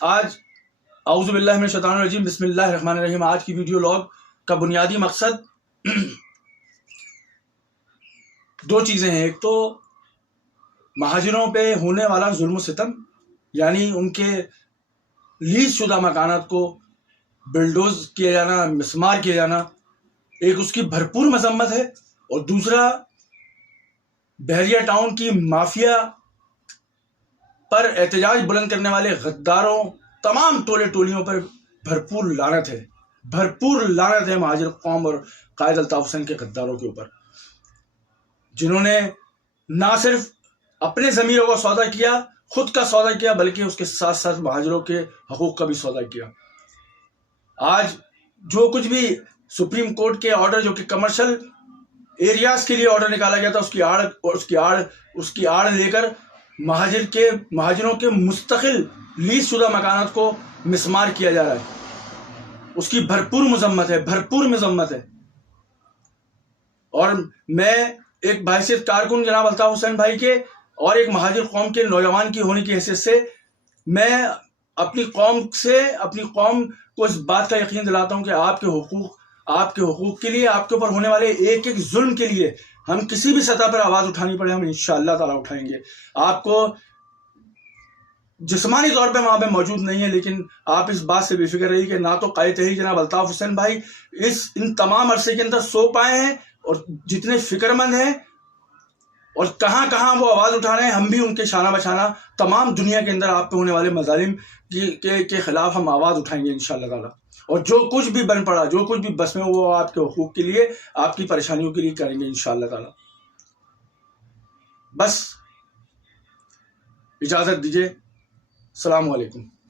آج اعوذ باللہ من الشیطان الرجیم بسم اللہ الرحمن الرحیم آج کی ویڈیو لاگ کا بنیادی مقصد دو چیزیں ہیں. ایک تو مہاجروں پہ ہونے والا ظلم و ستم، یعنی ان کے لیز شدہ مکانات کو بلڈوز کیا جانا، مسمار کیا جانا، ایک اس کی بھرپور مذمت ہے. اور دوسرا بحریہ ٹاؤن کی مافیا پر احتجاج بلند کرنے والے غداروں، تمام ٹولے ٹولیوں پر بھرپور لعنت ہے. بھرپور لعنت ہے مہاجر قوم اور قائد الطاف حسین کے غداروں کے اوپر، جنہوں نے نہ صرف اپنے ضمیروں کا سودا کیا، خود کا سودا کیا، بلکہ اس کے ساتھ ساتھ مہاجروں کے حقوق کا بھی سودا کیا. آج جو کچھ بھی سپریم کورٹ کے آرڈر، جو کہ کمرشل ایریاز کے لیے آرڈر نکالا گیا تھا، اس کی آڑ لے کر مہاجروں کے مستقل لیز شدہ مکانات کو مسمار کیا جا رہا ہے. اس کی بھرپور مذمت ہے، بھرپور مذمت ہے. اور میں ایک بحیثیت کارکن جناب الطاف حسین بھائی کے اور ایک مہاجر قوم کے نوجوان کی ہونے کی حیثیت سے میں اپنی قوم کو اس بات کا یقین دلاتا ہوں کہ آپ کے حقوق کے لیے، آپ کے اوپر ہونے والے ایک ایک ظلم کے لیے ہم کسی بھی سطح پر آواز اٹھانی پڑے، ہم انشاءاللہ تعالیٰ اٹھائیں گے. آپ کو جسمانی طور پہ وہاں پہ موجود نہیں ہے، لیکن آپ اس بات سے بے فکر رہیے کہ نہ تو قائد تحریک جناب الطاف حسین بھائی ان تمام عرصے کے اندر سو پائے ہیں، اور جتنے فکر مند ہیں اور کہاں کہاں وہ آواز اٹھا رہے ہیں، ہم بھی ان کے شانہ بشانہ تمام دنیا کے اندر آپ پہ ہونے والے مظالم کے خلاف ہم آواز اٹھائیں گے انشاءاللہ تعالیٰ. اور جو کچھ بھی بن پڑا، جو کچھ بھی بس میں، وہ آپ کے حقوق کے لیے، آپ کی پریشانیوں کے لیے کریں گے انشاءاللہ تعالیٰ. بس اجازت دیجیے. السلام علیکم.